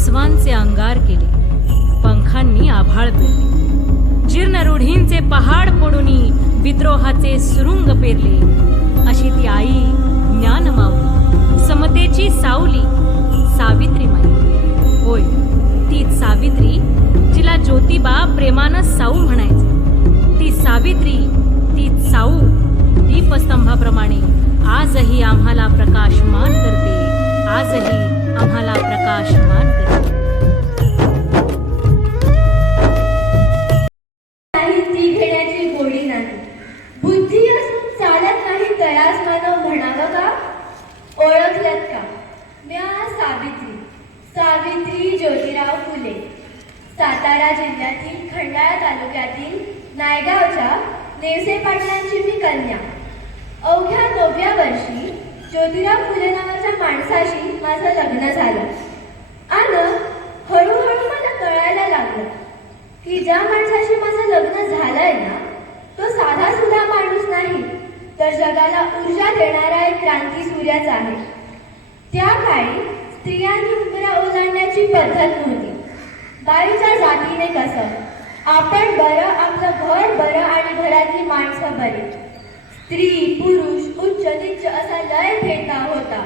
अस्वांचे अंगार केले, पंखांनी आभाळ पेरले, जीर्ण रूढींचे पहाड फोडूनी विद्रोहाचे सुरुंग पेरले. अशी ती आई ज्ञान माऊली, समतेची सावली, सावित्रीमाई. होय, तीच सावित्री जिला ज्योतिबा प्रेमानं साऊ म्हणायचे. ती सावित्री, तीच साऊ दीपस्तंभाप्रमाणे आजही आम्हाला प्रकाशमान करते, आजही आम्हाला प्रकाशमान करते. ती घेण्याची गोडी नाही, बुद्धी असून चालत नाही तयास मानव म्हणावं का? ओळखलत का? म्या सावित्री, सावित्री ज्योतिराव फुले, सातारा जिल्ह्यातील खंडाळा तालुक्यातील नायगावच्या नेवसे पाटलांची मी कन्या. अवघ्या 9व्या वर्षी ज्योतिराव फुले नावाच्या माणसाशी माझं लग्न झालं. आणि हळूहळू मला कळायला लागलं की ज्या माणसाशी माझं लग्न झालंय ना, तो साधा सुद्धा माणूस नाही, तर जगाला ऊर्जा देणारा एक क्रांती सूर्यच आहे. त्या काळी स्त्रियांनी उंबरा ओलांडण्याची पद्धत नव्हती. बाईच्या जातीने कसं, आपण बरं, आपलं घर बरं आणि घरातली माणसं बरी. स्त्री पुरुष उच्च नीच असा लय भेदभाव होता.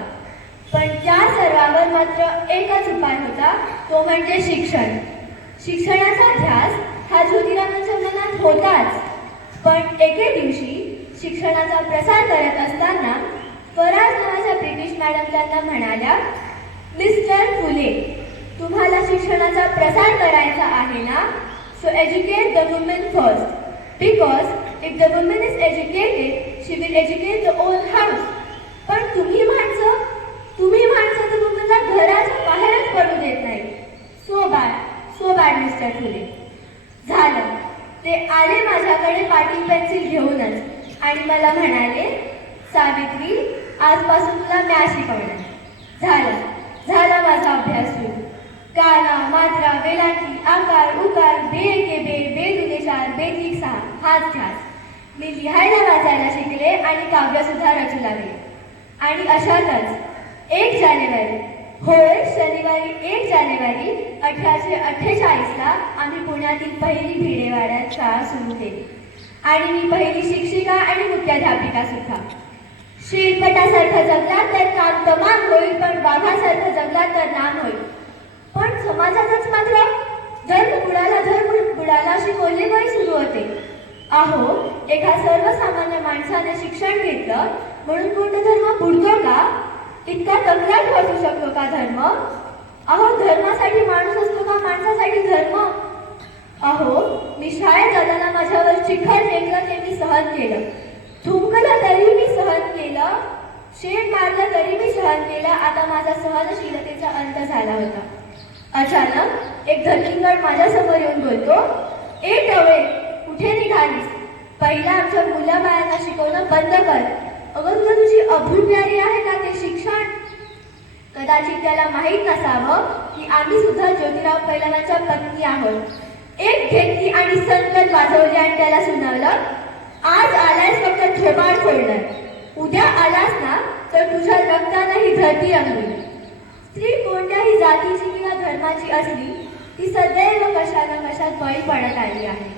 पण त्या सर्वावर मात्र एकच उपाय होता, तो म्हणजे शिक्षण. शिक्षणाचा ध्यास हा ज्योतिरावांच्या मनात होताच. पण एके दिवशी शिक्षणाचा प्रसार करत असताना फराज नावाच्या ब्रिटिश मॅडम त्यांना म्हणाल्या, मिस्टर फुले, तुम्हाला शिक्षणाचा प्रसार करायचा आहे ना, so educate the women first, because if the women is educated she will educate the on house. पण तुम्ही माणसं तर वुमेनला घराच्या बाहेरच पडू देत नाही. सो बॅड मिस्टर फुले. झालं, ते आले माझ्याकडे पाटील पेन्सिल घेऊनच आणि मला म्हणाले, सावित्री, आजपासून तुला म्या शिकवणार. झाला माझा अभ्यास सुरू. काना, मात्रा, वेलांटी, आकार, उकार, बे के बे, बे दुने 4, बे 3 6, हाच ध्यास. मी लिहायला वाचायला शिकले आणि काव्यसुद्धा रचू लागले. आणि अशातच 1 जानेवारी, होय शनिवारी 1 जानेवारी 1848ला आम्ही पुण्यातील पहिली भिडेवाड्यात शाळा सुरू केली. आणि मी पहिली शिक्षिका आणि मुख्याध्यापिका सुद्धा. शिरपटासारखं जगलात तर काम तमाम होईल, पण वाघासारखं जगलात तर नाम होईल. पण समाजातच मात्र धर्म बुडाला अशी कोल्हेबाई सुरू होते. अहो, एका सर्वसामान्य माणसाने शिक्षण घेतलं म्हणून पूर्ण धर्म बुडतो का? इतका तक्रार वाटू शकतो का धर्म? अहो, धर्मासाठी माणूस असतो का माणसासाठी धर्म? अहो, मी शाळेत जाताना माझ्यावर चिखल फेकलं ते मी सहन केलं, थुंकलं तरी मी सहन केलं, शेण मारलं तरी मी सहन केलं. आता माझा सहनशीलतेचा अंत झाला होता. अचानक एक धर्तीगड माझ्यासमोर येऊन बोलतो, ए टवळे, कुठे निघालीस? पहिला आमच्या मुलाबाळांना शिकवणं बंद कर. अगं, तुला तुझी अभूत प्यारी आहे का ते शिक्षण? कदाचित त्याला माहीत नसावं की आम्ही सुद्धा ज्योतिराव पैलवानाच्या पत्नी आहोत. एक घेतली आणि संकट वाजवली आणि त्याला सुनावलं, आज आलायस फक्त थोबाड फोडणार, उद्या आलास ना तर तुझ्या रक्तानं ही धरती रंगली. स्त्री कोणत्याही जातीची किंवा धर्माची असली ती सदैव कशाला कशात बळी पडत आली आहे.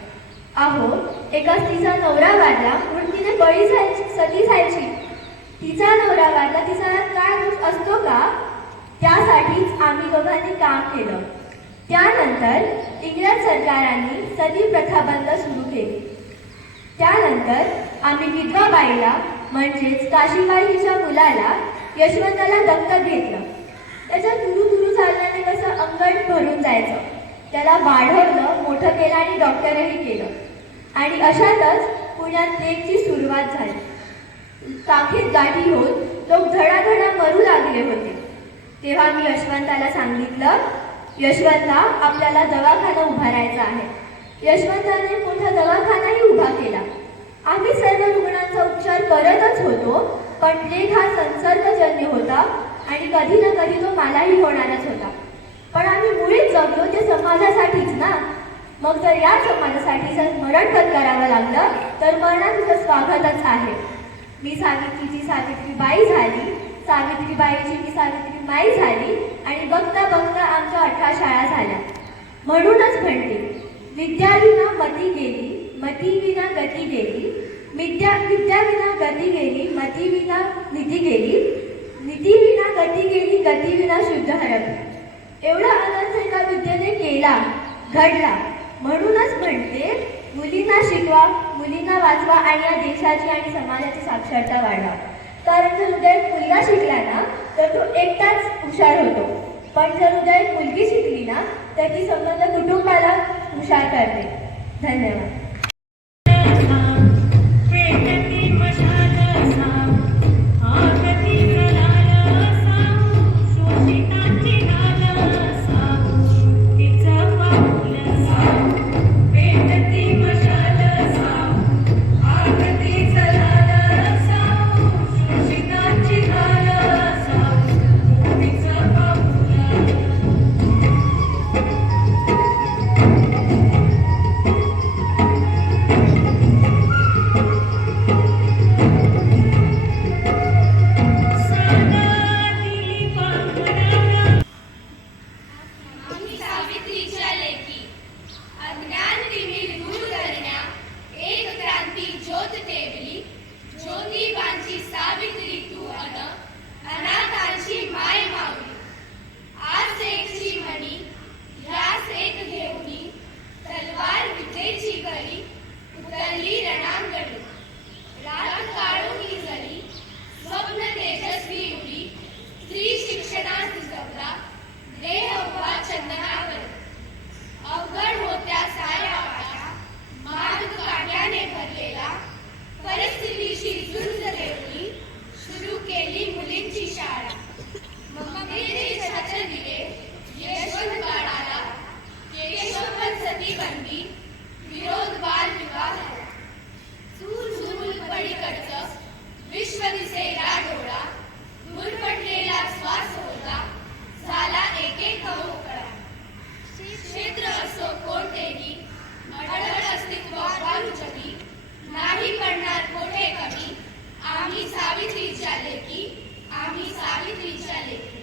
अहो, एका स्त्रीचा नवरा वारला म्हणून तिने बळी जायची, सती जायची. तिचा नवरा वारला, तिचा काय दोष असतो का? त्यासाठीच आम्ही दोघांनी काम केलं. त्यानंतर इंग्रज सरकारांनी सती प्रथा बंद सुरू केली. त्यानंतर आम्ही विधवा बाईला म्हणजेच काशीबाई हिच्या मुलाला यशवंताला दत्तक घेतलं. त्याच्या तुरू चालण्याने कसं अंगण भरून जायचं. त्याला वाढवलं, मोठं केलं आणि डॉक्टरही केलं. आणि अशातच पुण्यात लेकची सुरुवात झाली. काखेत गाठी होत लोक धडाधडा मरू लागले होते. तेव्हा मी यशवंताला सांगितलं, यशवंता, आपल्याला दवाखाना उभारायचा आहे. यशवंताने मोठा दवाखानाही उभा केला. आम्ही सर्व रुग्णांचा उपचार करतच होतो, पण प्लेग हा संसर्गजन्य होता आणि कधी ना कधी तो मलाही होणारच होता. पण आम्ही मुळीच जगलो ते समाजासाठीच ना. मग जर या समाजासाठी जर मरण पत्करावं लागलं तर मरणाचं स्वागतच आहे. मी सावित्रीची सावित्रीबाई झाली, सावित्रीबाईची मी सावित्री माई झाली आणि बघता बघता आमच्या म्हणूनच म्हणते, विद्याविना मती गेली, मती विना गती गेली, विद्या विना गती गेली, मती विना नीती गेली, नीती विना गती गेली, गती विना शुद्ध हरपली. एवढा अनर्थ एका विद्येने केला, घडला. म्हणूनच म्हणते, मुलींना शिकवा, मुलींना वाचवा आणि या देशाची आणि समाजाची साक्षरता वाढवा. कारण जर उद्या एक मुलगा शिकला ना तर तो एकटाच हुशार होतो, पण जर उद्या एक मुलगी शिकली ना तर ती संबंध कुटुंबाला हुशार करते. धन्यवाद. आम्ही सावित्रीच्या लेकी